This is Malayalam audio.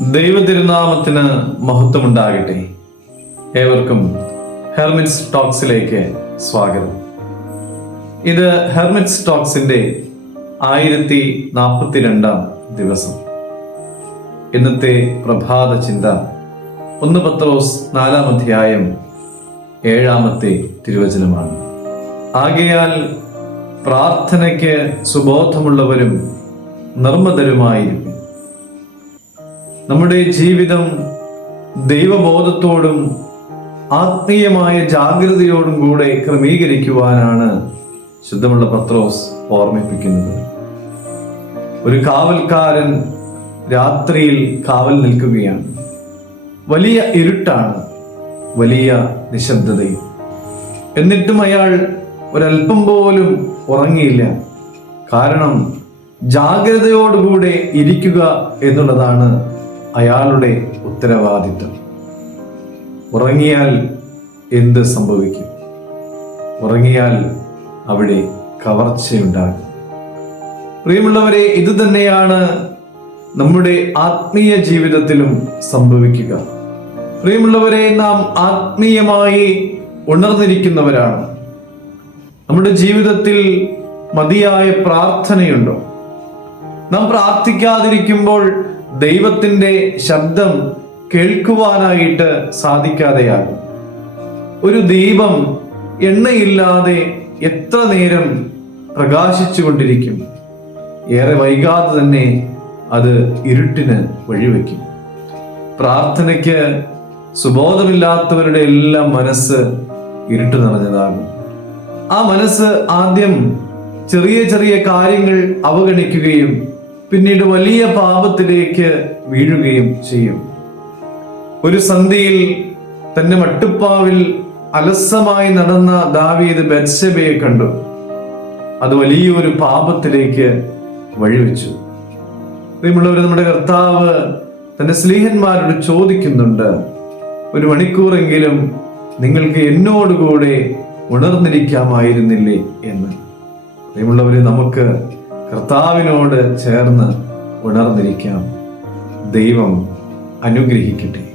ദൈവതിരുനാമത്തിന് മഹത്വമുണ്ടാകട്ടെ. ഏവർക്കും ഹെർമിറ്റ്സ് ടോക്സിലേക്ക് സ്വാഗതം. ഇത് ഹെർമിറ്റ്സ് ടോക്സിന്റെ ആയിരത്തി നാൽപ്പത്തിരണ്ടാം ദിവസം. ഇന്നത്തെ പ്രഭാത ചിന്ത ഒന്ന് പത്രോസ് നാലാം അധ്യായം ഏഴാമത്തെ തിരുവചനമാണ്. ആകയാൽ പ്രാർത്ഥനയ്ക്ക് സുബോധമുള്ളവരും നിർമ്മതരുമായിരിക്കും. നമ്മുടെ ജീവിതം ദൈവബോധത്തോടും ആത്മീയമായ ജാഗ്രതയോടും കൂടെ ക്രമീകരിക്കുവാനാണ് ശുദ്ധമുള്ള പത്രോസ് ഓർമ്മിപ്പിക്കുന്നത്. ഒരു കാവൽക്കാരൻ രാത്രിയിൽ കാവൽ നിൽക്കുകയാണ്. വലിയ ഇരുട്ടാണ് വലിയ നിശബ്ദതയും. എന്നിട്ടും അയാൾ ഒരല്പം പോലും ഉറങ്ങിയില്ല. കാരണം ജാഗ്രതയോടുകൂടെ ഇരിക്കുക എന്നുള്ളതാണ് അയാളുടെ ഉത്തരവാദിത്തം. ഉറങ്ങിയാൽ എന്ത് സംഭവിക്കും? ഉറങ്ങിയാൽ അവിടെ കവർച്ചയുണ്ടാകും. പ്രിയമുള്ളവരെ ഇത് തന്നെയാണ് നമ്മുടെ ആത്മീയ ജീവിതത്തിലും സംഭവിക്കുക. പ്രിയമുള്ളവരെ നാം ആത്മീയമായി ഉണർന്നിരിക്കുന്നവരാണ്. നമ്മുടെ ജീവിതത്തിൽ മതിയായ പ്രാർത്ഥനയുണ്ടോ? നാം പ്രാർത്ഥിക്കാതിരിക്കുമ്പോൾ ദൈവത്തിന്റെ ശബ്ദം കേൾക്കുവാനായിട്ട് സാധിക്കാതെയാകും. ഒരു ദീപം എണ്ണയില്ലാതെ എത്ര നേരം പ്രകാശിച്ചു കൊണ്ടിരിക്കും ഏറെ വൈകാതെ തന്നെ അത് ഇരുട്ടിന് വഴിവെക്കും. പ്രാർത്ഥനയ്ക്ക് സുബോധമില്ലാത്തവരുടെ എല്ലാം മനസ്സ് ഇരുട്ട് നിറഞ്ഞതാകും. ആ മനസ്സ് ആദ്യം ചെറിയ ചെറിയ കാര്യങ്ങൾ അവഗണിക്കുകയും പിന്നീട് വലിയ പാപത്തിലേക്ക് വീഴുകയും ചെയ്യും. ഒരു സന്ധിയിൽ തന്റെ മട്ടുപ്പാവിൽ അലസമായി നടന്ന ദാവീദ് ബത്സബയെ കണ്ടു. അത് വലിയൊരു പാപത്തിലേക്ക് വഴിവെച്ചു. പ്രിയമുള്ളവർ നമ്മുടെ കർത്താവ് തന്റെ സ്നേഹന്മാരോട് ചോദിക്കുന്നുണ്ട് ഒരു മണിക്കൂറെങ്കിലും നിങ്ങൾക്ക് എന്നോടുകൂടെ ഉണർന്നിരിക്കാമായിരുന്നില്ലേ? എന്ന്. പ്രിയമുള്ളവരെ നമുക്ക് കർത്താവിനോട് ചേർന്ന് ഉണർന്നിരിക്കാം. ദൈവം അനുഗ്രഹിക്കട്ടെ.